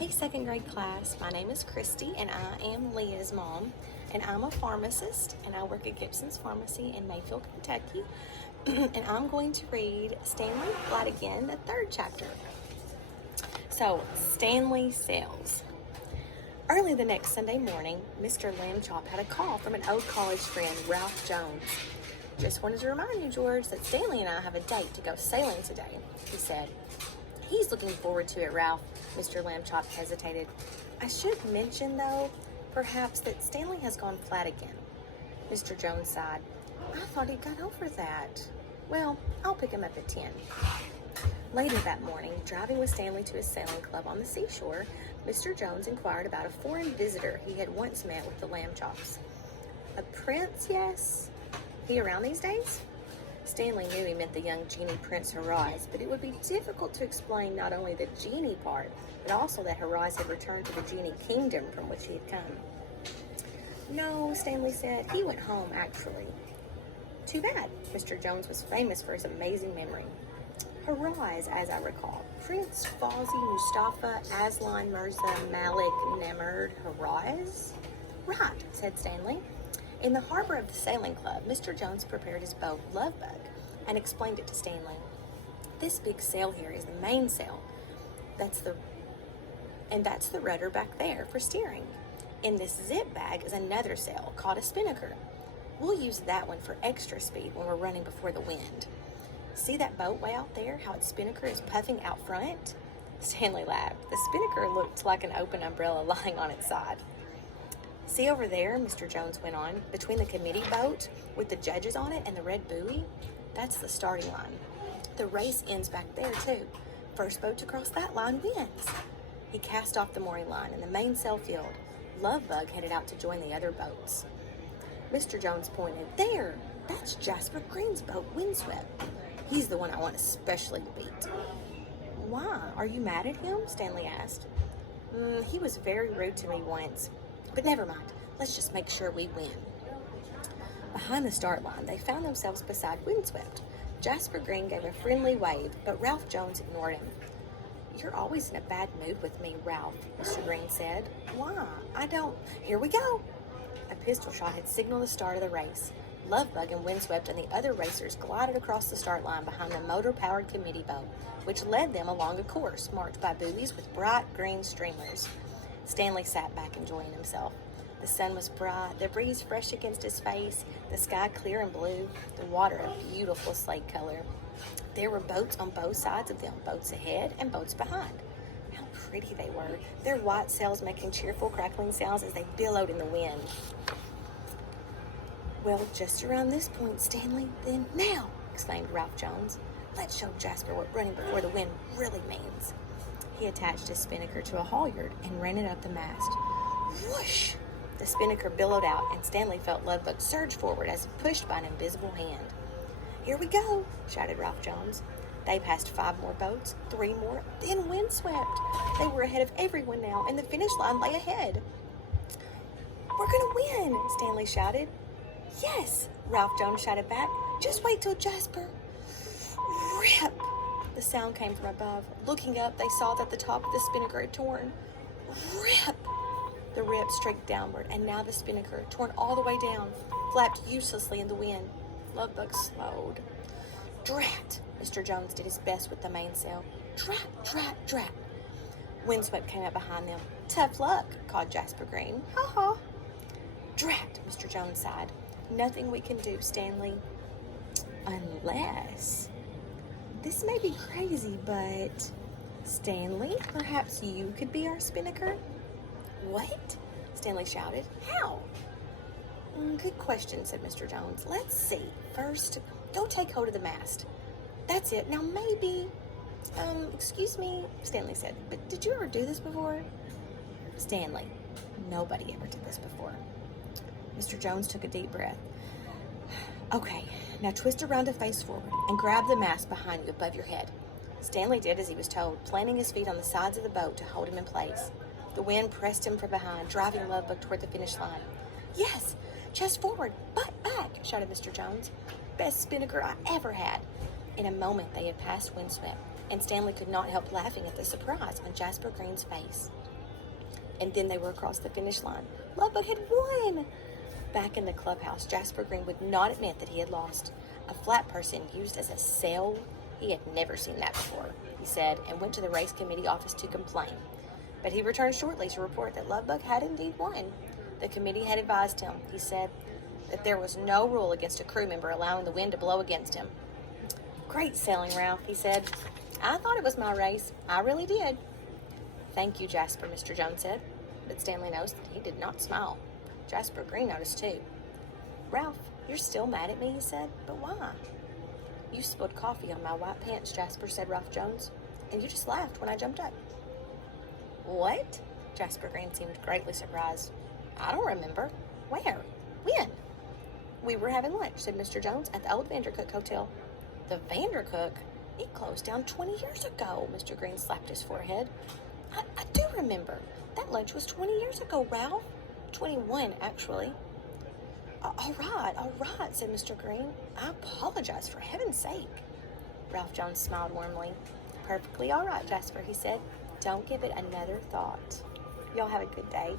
Hey, second grade class. My name is Christy, and I am Leah's mom. And I'm a pharmacist, and I work at Gibson's Pharmacy in Mayfield, Kentucky. And I'm going to read Stanley Flanagan, the third chapter. So, Stanley Sales. Early the next Sunday morning, Mr. Lambchop had a call from an old college friend, Ralph Jones. Just wanted to remind you, George, that Stanley and I have a date to go sailing today, he said. He's looking forward to it, Ralph. Mr. Lambchop hesitated. I should mention, though, perhaps that Stanley has gone flat again. Mr. Jones sighed. I thought he got over that. Well, I'll pick him up at 10. Later that morning, driving with Stanley to his sailing club on the seashore, Mr. Jones inquired about a foreign visitor he had once met with the Lambchops. A prince, yes? He around these days? Stanley knew he meant the young genie Prince Horais, but it would be difficult to explain not only the genie part, but also that Horais had returned to the genie kingdom from which he had come. No, Stanley said, he went home, actually. Too bad. Mr. Jones was famous for his amazing memory. Horais, as I recall. Prince Fawzi Mustafa Aslan Mirza Malik Nemerd Horais? Right, said Stanley. In the harbor of the sailing club, Mr. Jones prepared his boat, Lovebug, and explained it to Stanley. This big sail here is the main sail. That's the rudder back there for steering. In this zip bag is another sail called a spinnaker. We'll use that one for extra speed when we're running before the wind. See that boat way out there, how its spinnaker is puffing out front? Stanley laughed. The spinnaker looked like an open umbrella lying on its side. See over there, Mr. Jones went on, between the committee boat with the judges on it and the red buoy? That's the starting line. The race ends back there, too. First boat to cross that line wins. He cast off the mooring line and the main sail filled. Lovebug headed out to join the other boats. Mr. Jones pointed. There! That's Jasper Green's boat, Windswept. He's the one I want especially to beat. Why? Are you mad at him? Stanley asked. He was very rude to me once. But never mind, let's just make sure we win. Behind the start line, they found themselves beside Windswept. Jasper Green gave a friendly wave, but Ralph Jones ignored him. You're always in a bad mood with me, Ralph, Mr. Green said. Why? I don't... Here we go! A pistol shot had signaled the start of the race. Lovebug and Windswept and the other racers glided across the start line behind the motor-powered committee boat, which led them along a course marked by buoys with bright green streamers. Stanley sat back enjoying himself. The sun was bright, the breeze fresh against his face, the sky clear and blue, the water a beautiful slate color. There were boats on both sides of them, boats ahead and boats behind. How pretty they were, their white sails making cheerful crackling sounds as they billowed in the wind. Well, just around this point, Stanley, then now, exclaimed Ralph Jones. Let's show Jasper what running before the wind really means. He attached his spinnaker to a halyard and ran it up the mast. Whoosh! The spinnaker billowed out, and Stanley felt Lovebug surge forward as if pushed by an invisible hand. Here we go, shouted Ralph Jones. They passed 5 more boats, 3 more, then Windswept. They were ahead of everyone now, and the finish line lay ahead. We're gonna win, Stanley shouted. Yes, Ralph Jones shouted back. Just wait till Jasper. Rip! The sound came from above. Looking up, they saw that the top of the spinnaker had torn. Rip! The rip streaked downward, and now the spinnaker, torn all the way down, flapped uselessly in the wind. Lovebug slowed. Drat! Mr. Jones did his best with the mainsail. Drat, drat, drat! Windswept came up behind them. Tough luck, called Jasper Green. Ha ha! Drat! Mr. Jones sighed. Nothing we can do, Stanley. Unless... This may be crazy, but... Stanley, perhaps you could be our spinnaker? What? Stanley shouted. How? Good question, said Mr. Jones. Let's see. First, go take hold of the mast. That's it. Now maybe... excuse me, Stanley said, but did you ever do this before? Stanley, nobody ever did this before. Mr. Jones took a deep breath. Okay, now twist around to face forward and grab the mast behind you above your head. Stanley did as he was told, planting his feet on the sides of the boat to hold him in place. The wind pressed him from behind, driving Lovebug toward the finish line. Yes, chest forward, butt back, shouted Mr. Jones. Best spinnaker I ever had. In a moment they had passed Windswept, and Stanley could not help laughing at the surprise on Jasper Green's face. And then they were across the finish line. Lovebug had won! Back in the clubhouse, Jasper Green would not admit that he had lost. A flat person used as a sail? He had never seen that before, he said, and went to the race committee office to complain. But he returned shortly to report that Lovebug had indeed won. The committee had advised him, he said, that there was no rule against a crew member allowing the wind to blow against him. Great sailing, Ralph, he said. I thought it was my race. I really did. Thank you, Jasper, Mr. Jones said. But Stanley noticed that he did not smile. Jasper Green noticed too. Ralph, you're still mad at me, he said. But why? You spilled coffee on my white pants, Jasper, said Ralph Jones. And you just laughed when I jumped up. What? Jasper Green seemed greatly surprised. I don't remember. Where? When? We were having lunch, said Mr. Jones, at the old Vandercook Hotel. The Vandercook? It closed down 20 years ago, Mr. Green slapped his forehead. I do remember. That lunch was 20 years ago, Ralph. 21, actually. All right, said Mr. Green. I apologize, for heaven's sake. Ralph Jones smiled warmly. Perfectly all right, Jasper, he said. Don't give it another thought. Y'all have a good day.